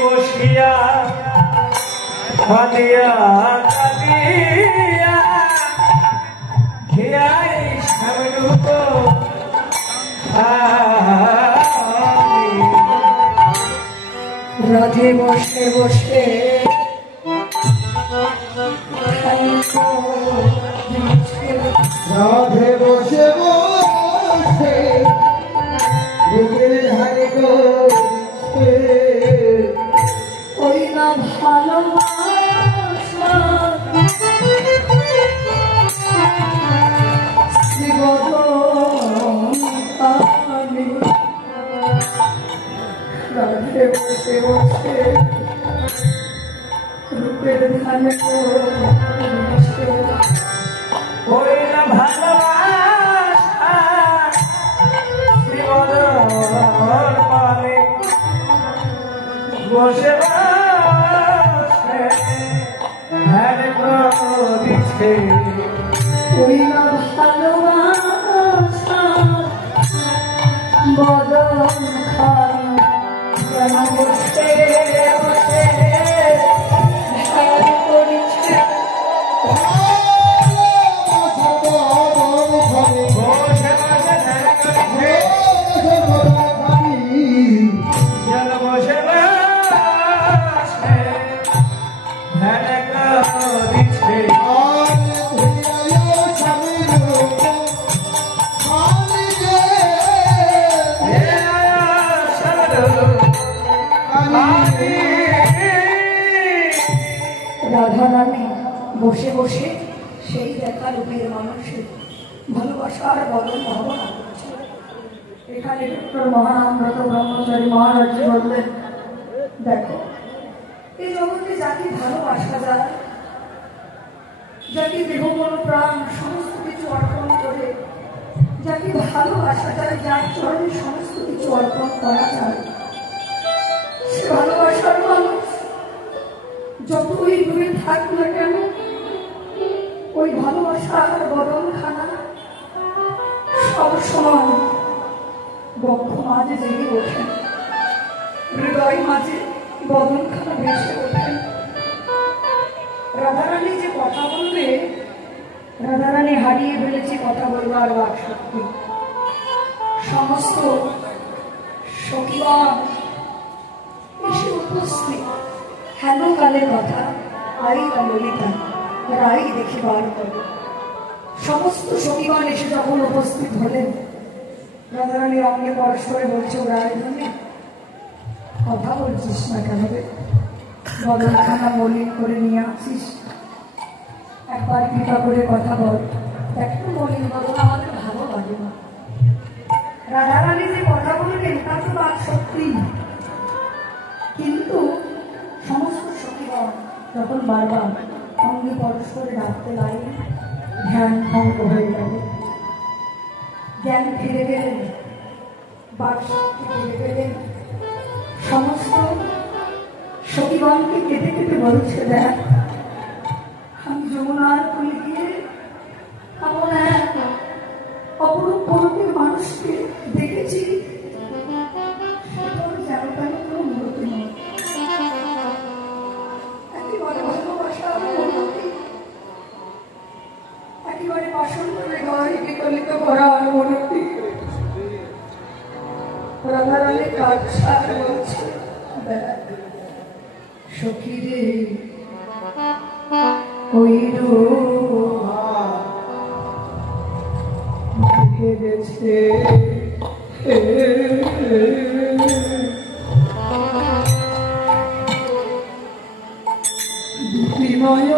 বসিয়া কাঁদিয়া কাঁদিয়া ঘিয়াই স্বামীরূপ রাধে বসে বসে রাধে বসে বসে ওই না ভালোবাসা রাধে বসে বসে রূপের ধানে ওই না ভালোবাসা জীবনের পানে বসে বসে ধ্যান করিছে ওই না ভালোবাসা বদন খান যেন বসে বসে ধ্যান করিছে রাধা রানী বসে বসে সেই দেখা রূপের মানুষের ভালোবাসার বদল ভাবনা করছে। এখানে ডক্টর মহানামব্রত ব্রহ্মচারী মহারাজ বললেন, দেখো এই জগতে যাকে ভালোবাসা যায়, যাকে দেহ মন প্রাণ সমস্ত কিছু অর্পণ করে যাকে ভালোবাসা যায়, যার চরণে সমস্ত কিছু অর্পণ করা যায়, সে ভালোবাসার মানুষ যতই দূরে থাক না কেন ওই ভালোবাসার বদন খানা সবসময় বক্ষ মাঝে জেগে ওঠেন, হৃদয় মাঝে বদন খানা ভেসে ওঠেন। রাধারানী যে কথা বলবে, রাধারানী হারিয়ে ফেলেছে কথা বলবার বাক শক্তি। সমস্ত সখীরা এসে উপস্থিত, হেন কালের কথা আই ললিতা রাই দেখিবার করে। সমস্ত সখীগণ এসে যখন উপস্থিত হলেন, রাধারানীর অঙ্গে পরস্পরে বলছে, রায়ধনী কথা বলছিস না কেন রে? বদনখানা মলিন করে নিয়ে আসিস, একবার কৃপা করে কথা বল। একটু মলিন বদন আমাদের ভালো লাগে না। রাধারানী যে কথা বললেন তা তো আর সত্যি, কিন্তু সমস্ত সখীগণ যখন বারবার অঙ্গে পরস্পরে ডাকতে লাগে, ধ্যান ভঙ্গ হয়ে গেল, জ্ঞান ফিরে গেলেন, বাক শক্তি ফিরে গেলেন। সমস্ত সখীগণকে কেটে কেটে বলছে, দেখ আমি যমুনার কুলে গিয়ে এমন এক অপরূপ পরূপের মানুষকে দেখেছি, যেন তেন কোনো মূর্তি নয়, একেবারে ভালোবাসার মূর্তি, একেবারে বাসন করে গায়ে বিকলিত করা মূর্তি। রাধারানী কাজ বলছে, সখী রে ওই হেরেছে বিনয়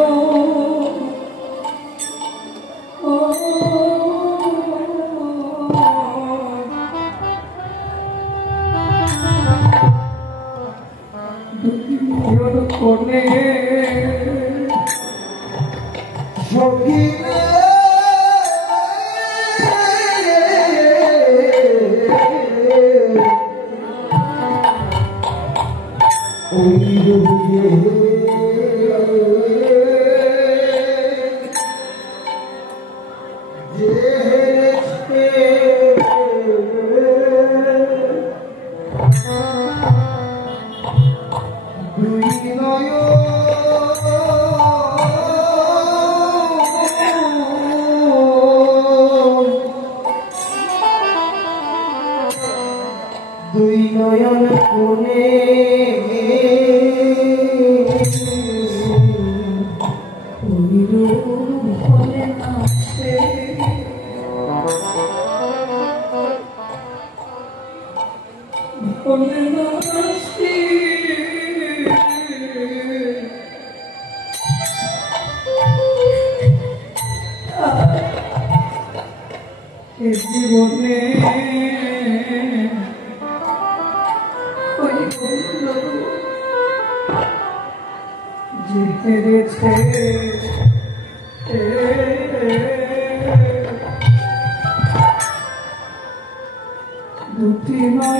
কোনে সখী ওই রুয়ে যে দুই নয়ন কোণে বলে আসে বলে আসে জীবনে ওই বন্ধু যে হেরেছে দুটি নয়